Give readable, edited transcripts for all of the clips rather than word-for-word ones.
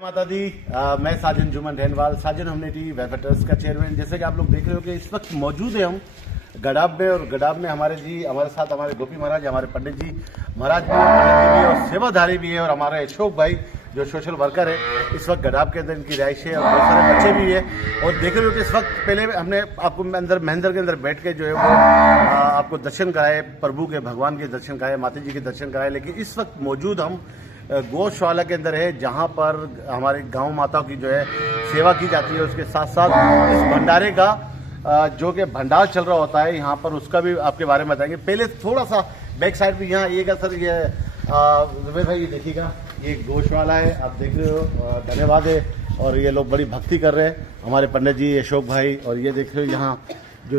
माता दी। मैं साजन जुमन ढेनवाल, साजन humanity welfare trust का चेयरमैन। जैसे कि आप लोग देख रहे हो कि इस वक्त मौजूद है हम गडाब में, और गडाब में हमारे साथ हमारे गोपी महाराज, हमारे पंडित जी महाराज भी, पंडित जी भी और सेवाधारी भी है, और हमारे अशोक भाई जो सोशल वर्कर है इस वक्त गडाब के अंदर इनकी रिहाइश है, और बहुत सारे बच्चे भी है। और देख रहे हो कि इस वक्त पहले हमने आपको अंदर महेंद्र के अंदर बैठ के जो है वो आपको दर्शन कराए, प्रभु के भगवान के दर्शन कराए, माता जी के दर्शन कराए। लेकिन इस वक्त मौजूद हम गौशाला के अंदर है, जहां पर हमारे गांव माताओं की जो है सेवा की जाती है। उसके साथ साथ इस भंडारे का जो कि भंडार चल रहा होता है यहाँ पर, उसका भी आपके बारे में बताएंगे। पहले थोड़ा सा बैक साइड भी यहाँ आइएगा सर। ये जुबेर भाई, ये देखिएगा, ये गौशाला है, आप देख रहे हो। धन्यवाद है। और ये लोग बड़ी भक्ति कर रहे हैं, हमारे पंडित जी अशोक भाई। और ये देख रहे हो यहाँ जो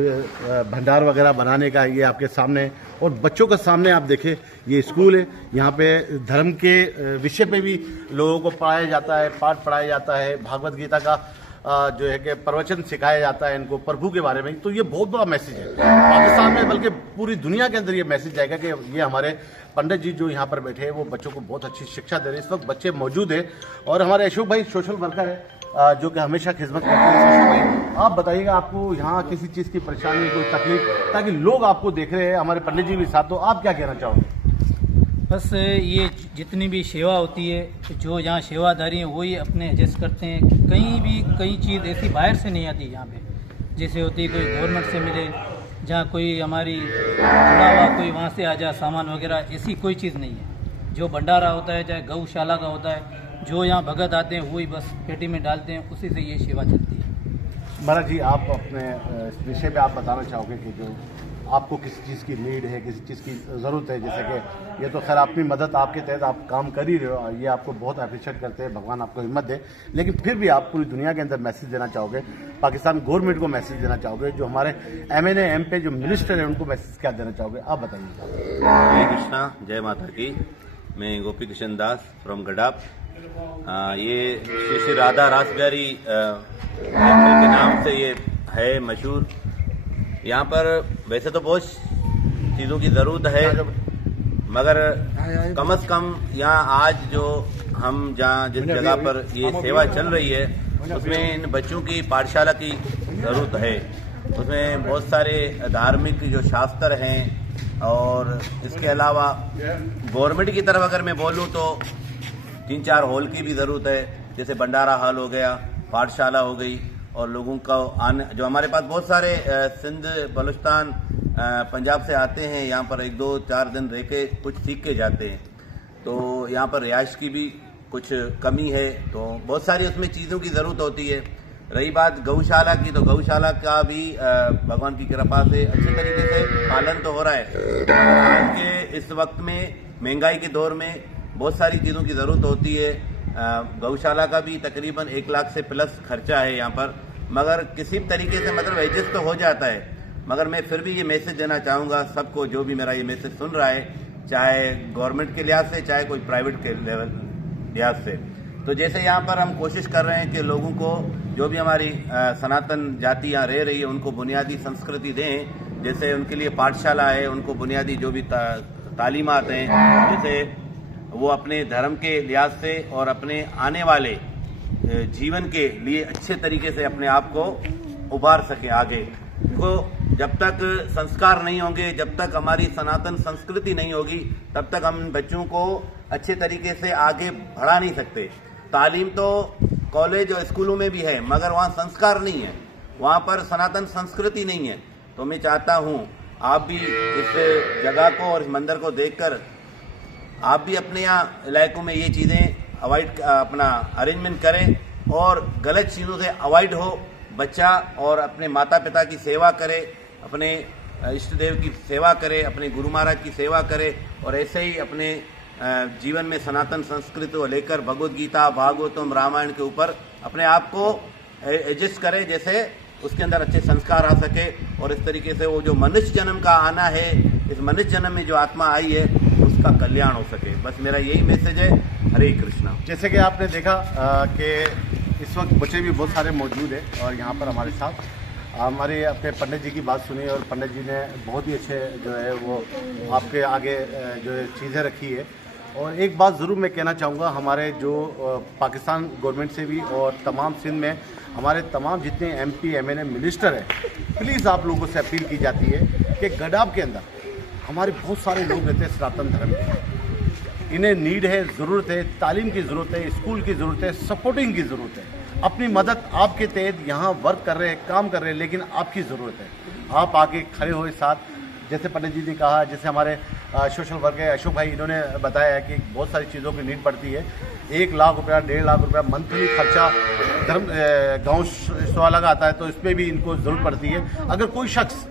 भंडार वगैरह बनाने का ये आपके सामने, और बच्चों के सामने आप देखें ये स्कूल है। यहाँ पे धर्म के विषय पे भी लोगों को पढ़ाया जाता है, पाठ पढ़ाया जाता है, भागवत गीता का जो है कि प्रवचन सिखाया जाता है इनको प्रभु के बारे में। तो ये बहुत बड़ा मैसेज है पाकिस्तान में, बल्कि पूरी दुनिया के अंदर ये मैसेज जाएगा कि ये हमारे पंडित जी जो यहाँ पर बैठे हैं वो बच्चों को बहुत अच्छी शिक्षा दे रहे हैं। इस वक्त बच्चे मौजूद है, और हमारे अशोक भाई सोशल वर्कर है जो कि हमेशा खिदमत करते हैं। भाई आप बताइएगा, आपको यहाँ किसी चीज़ की परेशानी, कोई तकलीफ, ताकि लोग आपको देख रहे हैं, हमारे पंडित जी भी साथ, तो आप क्या कहना चाहोगे? बस ये जितनी भी सेवा होती है, जो यहाँ सेवादारी हैं वही अपने एडजस्ट करते हैं। कहीं भी कई चीज़ ऐसी बाहर से नहीं आती यहाँ पे, जैसे होती है कोई गवर्नमेंट से मिले, जहाँ कोई हमारी अलावा कोई वहाँ से आ जाए सामान वगैरह, ऐसी कोई चीज़ नहीं है। जो भंडारा होता है, चाहे गौशाला का होता है, जो यहाँ भगत आते हैं वही बस पेटी में डालते हैं, उसी से ये सेवा चलती है। महाराज जी, आप अपने इस विषय पे आप बताना चाहोगे कि जो आपको किसी चीज़ की नीड है, किसी चीज़ की ज़रूरत है, जैसे कि ये तो खैर अपनी मदद आपके तहत आप काम कर ही रहे हो, ये आपको बहुत अप्रिशिएट करते हैं, भगवान आपको हिम्मत दे। लेकिन फिर भी आप पूरी दुनिया के अंदर मैसेज देना चाहोगे, पाकिस्तान गवर्नमेंट को मैसेज देना चाहोगे, जो हमारे MNA MP जो मिनिस्टर है उनको मैसेज क्या देना चाहोगे, आप बताइए। जय कृष्णा, जय माता की। मैं गोपी किशन दास फ्रॉम गडाब। ये श्री श्री राधा रासबिहारी टेम्पल के नाम से ये है मशहूर। यहाँ पर वैसे तो बहुत चीज़ों की ज़रूरत है, मगर कम से कम यहाँ आज जो हम जहाँ जिस जगह पर ये सेवा चल रही है उसमें इन बच्चों की पाठशाला की ज़रूरत है। उसमें बहुत सारे धार्मिक जो शास्त्र हैं, और इसके अलावा गवर्नमेंट की तरफ अगर मैं बोलूँ तो 3-4 हॉल की भी ज़रूरत है, जैसे भंडारा हॉल हो गया, पाठशाला हो गई, और लोगों का आने, जो हमारे पास बहुत सारे सिंध, बलूचिस्तान, पंजाब से आते हैं, यहाँ पर 1-2-4 दिन रह के कुछ सीख के जाते हैं। तो यहाँ पर रिहाइश की भी कुछ कमी है, तो बहुत सारी उसमें चीज़ों की ज़रूरत होती है। रही बात गौशाला की, तो गौशाला का भी भगवान की कृपा से अच्छे तरीके से पालन तो हो रहा है। आज के इस वक्त में महंगाई के दौर में बहुत सारी चीज़ों की ज़रूरत होती है। गौशाला का भी तकरीबन 1 लाख से प्लस खर्चा है यहाँ पर, मगर किसी भी तरीके से मतलब एडजस्ट तो हो जाता है। मगर मैं फिर भी ये मैसेज देना चाहूँगा सबको, जो भी मेरा ये मैसेज सुन रहा है, चाहे गवर्नमेंट के लिहाज से, चाहे कोई प्राइवेट के लेवल लिहाज से। तो जैसे यहाँ पर हम कोशिश कर रहे हैं कि लोगों को, जो भी हमारी सनातन जाति यहाँ रह रही है, उनको बुनियादी संस्कृति दें। जैसे उनके लिए पाठशाला है, उनको बुनियादी जो भी तालीमात हैं, जैसे वो अपने धर्म के लिहाज से और अपने आने वाले जीवन के लिए अच्छे तरीके से अपने आप को उभार सके आगे। तो जब तक संस्कार नहीं होंगे, जब तक हमारी सनातन संस्कृति नहीं होगी, तब तक हम बच्चों को अच्छे तरीके से आगे बढ़ा नहीं सकते। तालीम तो कॉलेज और स्कूलों में भी है, मगर वहाँ संस्कार नहीं है, वहाँ पर सनातन संस्कृति नहीं है। तो मैं चाहता हूँ आप भी इस जगह को और इस मंदिर को देखकर आप भी अपने यहाँ इलाकों में ये चीज़ें अवॉइड, अपना अरेंजमेंट करें, और गलत चीज़ों से अवॉइड हो बच्चा, और अपने माता पिता की सेवा करे, अपने इष्ट देव की सेवा करे, अपने गुरु महाराज की सेवा करे, और ऐसे ही अपने जीवन में सनातन संस्कृति को लेकर भगवद गीता, भागवतम, रामायण के ऊपर अपने आप को एडजस्ट करे, जैसे उसके अंदर अच्छे संस्कार आ सके, और इस तरीके से वो जो मनुष्य जन्म का आना है, इस मनुष्य जन्म में जो आत्मा आई है उसका कल्याण हो सके। बस मेरा यही मैसेज है। हरे कृष्णा। जैसे कि आपने देखा कि इस वक्त बच्चे भी बहुत सारे मौजूद हैं, और यहाँ पर हमारे साथ हमारे अपने पंडित जी की बात सुनी, और पंडित जी ने बहुत ही अच्छे जो है वो आपके आगे जो है चीज़ें रखी है। और एक बात ज़रूर मैं कहना चाहूँगा, हमारे जो पाकिस्तान गवर्नमेंट से भी और तमाम सिंध में हमारे तमाम जितने MP MNA मिनिस्टर हैं, प्लीज़ आप लोगों से अपील की जाती है कि गडाब के अंदर हमारे बहुत सारे लोग रहते हैं सनातन धर्म के, इन्हें नीड है, ज़रूरत है, तालीम की ज़रूरत है, स्कूल की ज़रूरत है, सपोर्टिंग की ज़रूरत है। अपनी मदद आपके तहत यहाँ वर्क कर रहे हैं, काम कर रहे हैं, लेकिन आपकी ज़रूरत है, आप आके खड़े हुए साथ। जैसे पंडित जी ने कहा, जैसे हमारे सोशल वर्क है अशोक भाई, इन्होंने बताया है कि बहुत सारी चीज़ों की नीड पड़ती है। 1 लाख रुपया 1.5 लाख रुपया मंथली खर्चा धर्म गाँव सवाल लगा आता है, तो इसमें भी इनको ज़रूरत पड़ती है। अगर कोई शख्स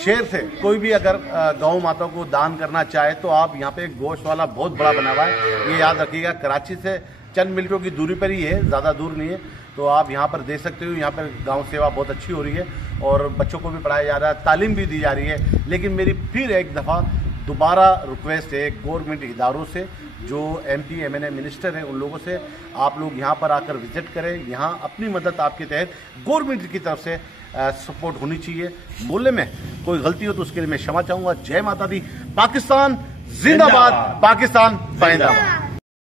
शहर से कोई भी अगर गौ माता को दान करना चाहे तो आप यहाँ पे गोश्त वाला बहुत बड़ा बना हुआ है, ये याद रखिएगा। कराची से चंद मिनटों की दूरी पर ही है, ज़्यादा दूर नहीं है, तो आप यहाँ पर दे सकते हो। यहाँ पर गांव सेवा बहुत अच्छी हो रही है और बच्चों को भी पढ़ाया जा रहा है, तालीम भी दी जा रही है। लेकिन मेरी फिर एक दफ़ा दोबारा रिक्वेस्ट है गवर्नमेंट इदारों से, जो MP MNA मिनिस्टर हैं, उन लोगों से आप लोग यहाँ पर आकर विजिट करें। यहाँ अपनी मदद आपके तहत गवर्नमेंट की तरफ से सपोर्ट होनी चाहिए। बोलने में कोई गलती हो तो उसके लिए मैं क्षमा चाहूँगा। जय माता दी, पाकिस्तान जिंदाबाद, पाकिस्तान जिंदाबाद।